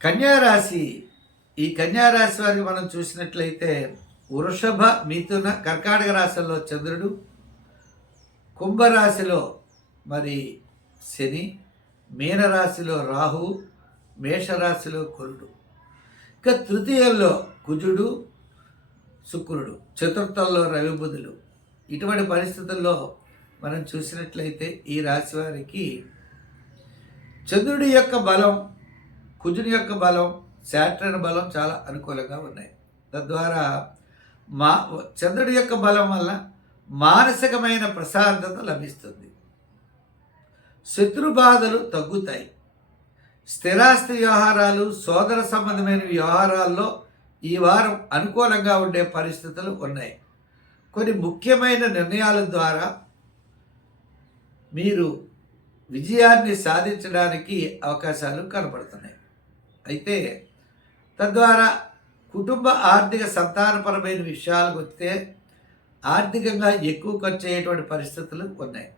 కన్యారాశి ఈ కన్యారాశి వారికి మనం చూసినట్లయితే వృషభ మిథున కర్కాటక రాశిలో చంద్రుడు కుంభరాశిలో మరి శని మీనరాశిలో రాహు మేషరాశిలో కురుడు. ఇక తృతీయంలో కుజుడు శుక్రుడు చతుర్థంలో రవిబుధులు ఇటువంటి పరిస్థితుల్లో మనం చూసినట్లయితే ఈ రాశి వారికి చంద్రుడి యొక్క బలం కుజుని యొక్క బలం శాట్రన్ బలం చాలా అనుకూలంగా ఉన్నాయి. తద్వారా మా చంద్రుడి యొక్క బలం వల్ల మానసికమైన ప్రశాంతత లభిస్తుంది. శత్రు బాధలు తగ్గుతాయి. స్థిరాస్తి వ్యవహారాలు సోదర సంబంధమైన వ్యవహారాల్లో ఈ వారం అనుకూలంగా ఉండే పరిస్థితులు ఉన్నాయి. కొన్ని ముఖ్యమైన నిర్ణయాల ద్వారా మీరు విజయాన్ని సాధించడానికి అవకాశాలు కనపడుతున్నాయి. అయితే తద్వారా కుటుంబ ఆర్థిక సంతానపరమైన విషయాలకు వస్తే ఆర్థికంగా ఎక్కువ ఖర్చు అయ్యేటువంటి పరిస్థితులు ఉన్నాయి.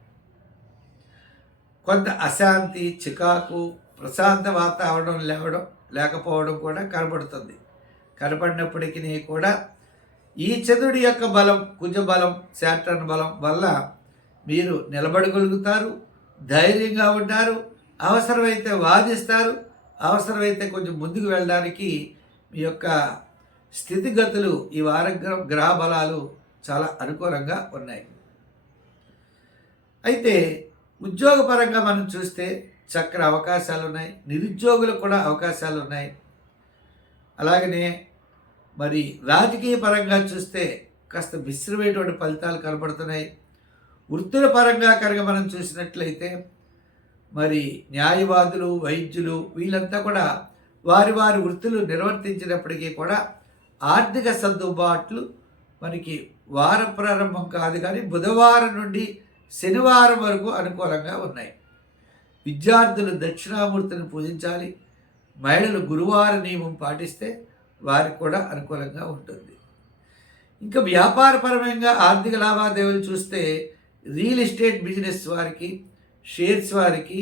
కొంత అశాంతి చికాకు ప్రశాంత వాతావరణం లేవడం లేకపోవడం కూడా కనబడుతుంది. కనపడినప్పటికీ కూడా ఈ చంద్రుడి యొక్క బలం కుజ బలం శాటర్న్ బలం వల్ల మీరు నిలబడగలుగుతారు ధైర్యంగా ఉంటారు అవసరమైతే వాదిస్తారు అవసరమైతే కొంచెం ముందుకు వెళ్ళడానికి మీ యొక్క స్థితిగతులు ఈ వార గ్రహ బలాలు చాలా అనుకూలంగా ఉన్నాయి. అయితే ఉద్యోగపరంగా మనం చూస్తే చక్కని అవకాశాలు ఉన్నాయి నిరుద్యోగులకు కూడా అవకాశాలు ఉన్నాయి అలాగనే మరి రాజకీయ పరంగా చూస్తే కాస్త మిశ్రమైనటువంటి ఫలితాలు కనబడుతున్నాయి. వృత్తుల పరంగా కనుక మనం చూసినట్లయితే మరి న్యాయవాదులు వైద్యులు వీళ్ళంతా కూడా వారి వారి వృత్తులు నిర్వర్తించినప్పటికీ కూడా ఆర్థిక సర్దుబాట్లు మనకి వార ప్రారంభం కాదు కానీ బుధవారం నుండి శనివారం వరకు అనుకూలంగా ఉన్నాయి. విద్యార్థులు దక్షిణామూర్తిని పూజించాలి. మహిళలు గురువార నియమం పాటిస్తే వారికి కూడా అనుకూలంగా ఉంటుంది. ఇంకా వ్యాపారపరమైన ఆర్థిక లావాదేవీలు చూస్తే రియల్ ఎస్టేట్ బిజినెస్ వారికి షేర్స్ వారికి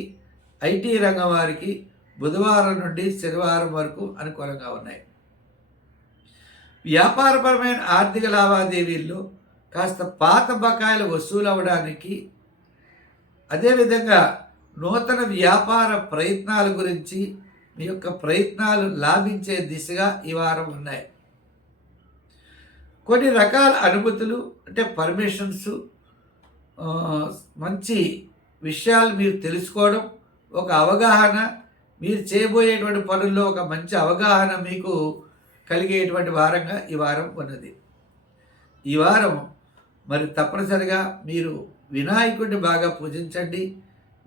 ఐటీ రంగం వారికి బుధవారం నుండి శనివారం వరకు అనుకూలంగా ఉన్నాయి. వ్యాపారపరమైన ఆర్థిక లావాదేవీల్లో కాస్త పాత బకాయిలు వసూలు అవ్వడానికి అదేవిధంగా నూతన వ్యాపార ప్రయత్నాల గురించి మీ యొక్క ప్రయత్నాలు లాభించే దిశగా ఈ వారం ఉన్నాయి. కొన్ని రకాల అనుమతులు అంటే పర్మిషన్స్ మంచి విషయాలు మీరు తెలుసుకోవడం ఒక అవగాహన మీరు చేయబోయేటువంటి పనుల్లో ఒక మంచి అవగాహన మీకు కలిగేటువంటి వారంగా ఈ వారం ఉన్నది. ఈ వారం మరి తప్పనిసరిగా మీరు వినాయకుడిని బాగా పూజించండి.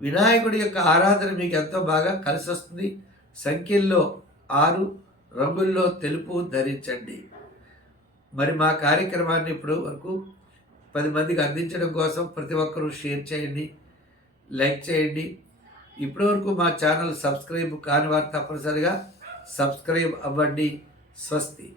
వినాయకుడి యొక్క ఆరాధన మీకు ఎంతో బాగా కలిసి వస్తుంది సంఖ్యల్లో ఆరు రంగుల్లో తెలుపు ధరించండి. మరి మా కార్యక్రమాన్ని ఇప్పుడు వరకు పది మందికి అందించడం కోసం ప్రతి ఒక్కరూ షేర్ చేయండి. లైక్ చేయండి. ఇప్పటివరకు మా ఛానల్ సబ్స్క్రైబ్ కాని వారు తప్పనిసరిగా సబ్స్క్రైబ్ అవ్వండి. స్వస్తి.